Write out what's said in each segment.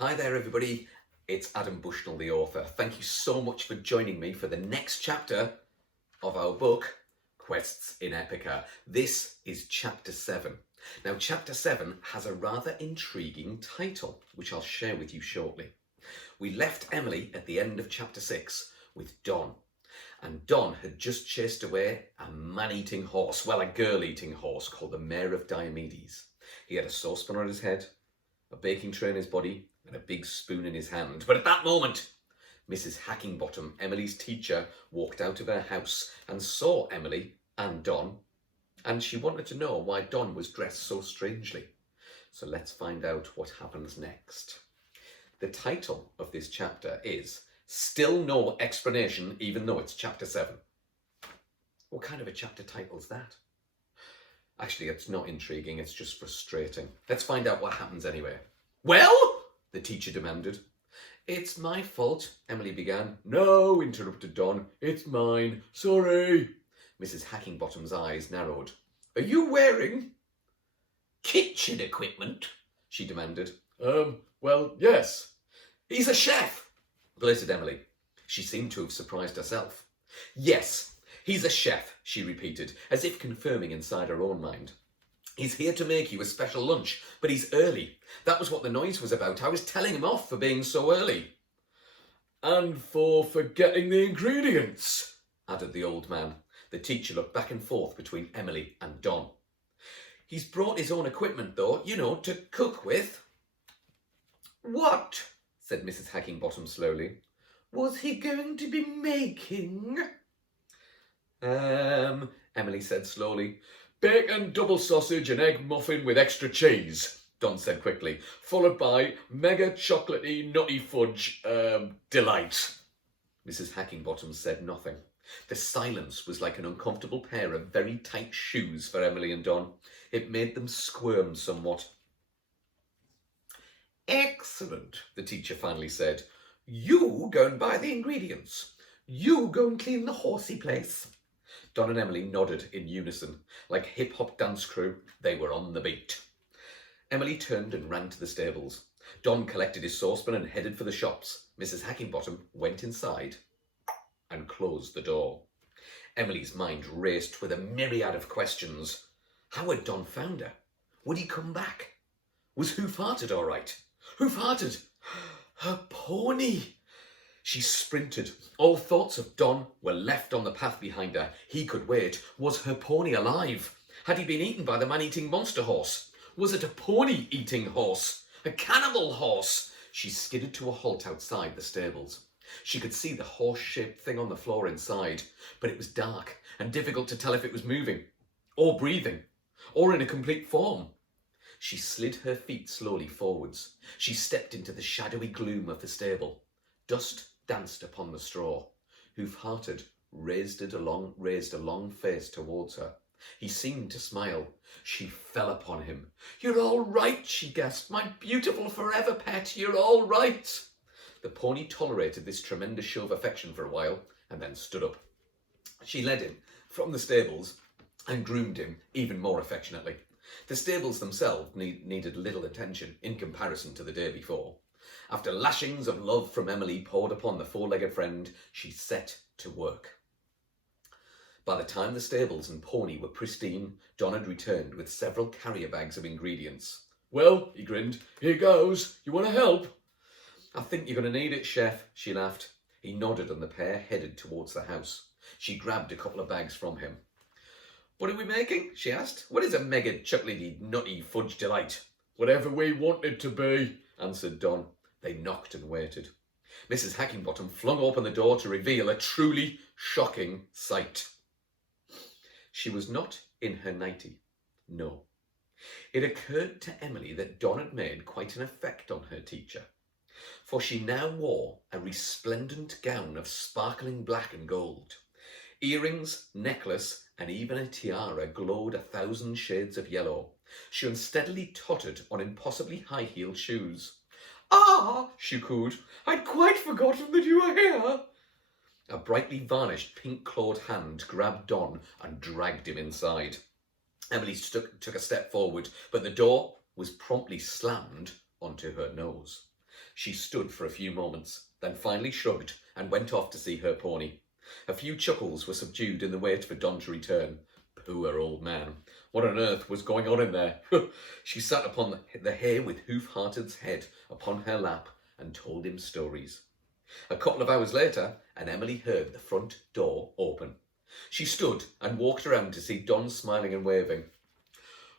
Hi there, everybody. It's Adam Bushnell, the author. Thank you so much for joining me for the next chapter of our book, Quests in Epica. This is Chapter 7. Now, Chapter 7 has a rather intriguing title, which I'll share with you shortly. We left Emily at the end of Chapter 6 with Don. And Don had just chased away a man-eating horse, well, a girl-eating horse called the Mare of Diomedes. He had a saucepan on his head, a baking tray in his body, and a big spoon in his hand. But at that moment, Mrs. Hackingbottom, Emily's teacher, walked out of her house and saw Emily and Don, and she wanted to know why Don was dressed so strangely. So let's find out what happens next. The title of this chapter is Still No Explanation, even though it's Chapter 7. What kind of a chapter title is that? Actually, it's not intriguing, it's just frustrating. Let's find out what happens anyway. Well? The teacher demanded. It's my fault, Emily began. No, interrupted Don. It's mine. Sorry. Mrs. Hackingbottom's eyes narrowed. Are you wearing kitchen equipment? She demanded. Well, yes. He's a chef, blurted Emily. She seemed to have surprised herself. Yes, he's a chef, she repeated, as if confirming inside her own mind. He's here to make you a special lunch, but he's early. That was what the noise was about. I was telling him off for being so early. And for forgetting the ingredients, added the old man. The teacher looked back and forth between Emily and Don. He's brought his own equipment, though, to cook with. What? Said Mrs. Hackingbottom slowly. Was he going to be making? Emily said slowly. Bacon, double sausage and egg muffin with extra cheese, Don said quickly, followed by mega chocolatey nutty fudge delight. Mrs. Hackingbottom said nothing. The silence was like an uncomfortable pair of very tight shoes for Emily and Don. It made them squirm somewhat. Excellent, the teacher finally said. You go and buy the ingredients. You go and clean the horsey place. Don and Emily nodded in unison. Like a hip-hop dance crew, they were on the beat. Emily turned and ran to the stables. Don collected his saucepan and headed for the shops. Mrs. Hackingbottom went inside and closed the door. Emily's mind raced with a myriad of questions. How had Don found her? Would he come back? Was Who Farted all right? Who farted? Her pony! She sprinted. All thoughts of Don were left on the path behind her. He could wait. Was her pony alive? Had he been eaten by the man-eating monster horse? Was it a pony-eating horse? A cannibal horse? She skidded to a halt outside the stables. She could see the horse-shaped thing on the floor inside, but it was dark and difficult to tell if it was moving, or breathing, or in a complete form. She slid her feet slowly forwards. She stepped into the shadowy gloom of the stable. Dust danced upon the straw. Hoof-hearted raised a long face towards her. He seemed to smile. She fell upon him. You're all right, she gasped. My beautiful forever pet, you're all right. The pony tolerated this tremendous show of affection for a while and then stood up. She led him from the stables and groomed him even more affectionately. The stables themselves needed little attention in comparison to the day before. After lashings of love from Emily poured upon the four-legged friend, she set to work. By the time the stables and pony were pristine, Don had returned with several carrier bags of ingredients. Well, he grinned, here goes. You want to help? I think you're going to need it, Chef, she laughed. He nodded and the pair headed towards the house. She grabbed a couple of bags from him. What are we making? She asked. What is a mega chocolatey nutty fudge delight? Whatever we want it to be, answered Don. They knocked and waited. Mrs. Hackingbottom flung open the door to reveal a truly shocking sight. She was not in her nightie. No. It occurred to Emily that Don had made quite an effect on her teacher, for she now wore a resplendent gown of sparkling black and gold. Earrings, necklace, and even a tiara glowed 1,000 shades of yellow. She unsteadily tottered on impossibly high-heeled shoes. Ah, she cooed, I'd quite forgotten that you were here. A brightly varnished pink-clawed hand grabbed Don and dragged him inside. Emily took a step forward, but the door was promptly slammed onto her nose. She stood for a few moments, then finally shrugged and went off to see her pony. A few chuckles were subdued in the wait for Don to return. Poor old man. What on earth was going on in there? She sat upon the hay with Hoof-Hearted's head upon her lap and told him stories. A couple of hours later, and Emily heard the front door open. She stood and walked around to see Don smiling and waving.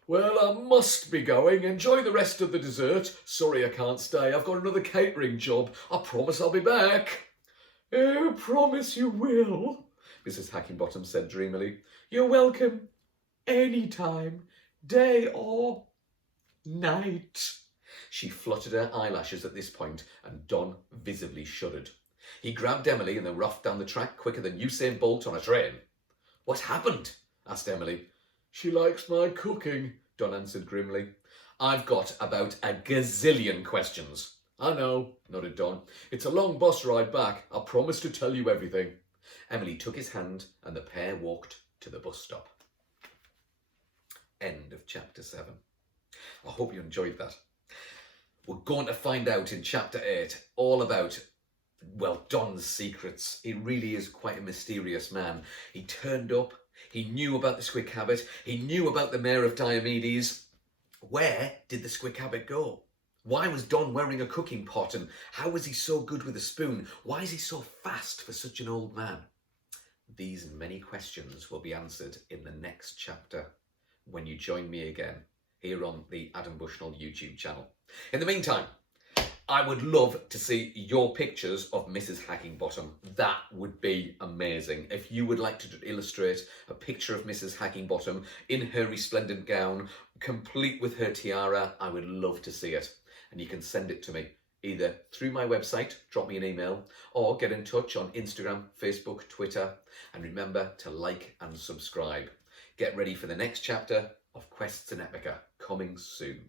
Well, I must be going. Enjoy the rest of the dessert. Sorry I can't stay. I've got another catering job. I promise I'll be back. Oh, promise you will, Mrs. Hackingbottom said dreamily. You're welcome. Any time, day or night. She fluttered her eyelashes at this point, and Don visibly shuddered. He grabbed Emily and then roughed down the track quicker than Usain Bolt on a train. What happened? Asked Emily. She likes my cooking, Don answered grimly. I've got about a gazillion questions. I know, nodded Don. It's a long bus ride back. I promise to tell you everything. Emily took his hand and the pair walked to the bus stop. End of chapter 7. I hope you enjoyed that. We're going to find out in chapter 8 all about, well, Don's secrets. He really is quite a mysterious man. He turned up. He knew about the Squick Habit. He knew about the Mayor of Diomedes. Where did the Squick Habit go? Why was Don wearing a cooking pot, and how was he so good with a spoon? Why is he so fast for such an old man? These and many questions will be answered in the next chapter when you join me again here on the Adam Bushnell YouTube channel. In the meantime, I would love to see your pictures of Mrs. Hackingbottom. That would be amazing. If you would like to illustrate a picture of Mrs. Hackingbottom in her resplendent gown, complete with her tiara, I would love to see it. And you can send it to me either through my website, drop me an email, or get in touch on Instagram, Facebook, Twitter. And remember to like and subscribe. Get ready for the next chapter of Quests in Epica, coming soon.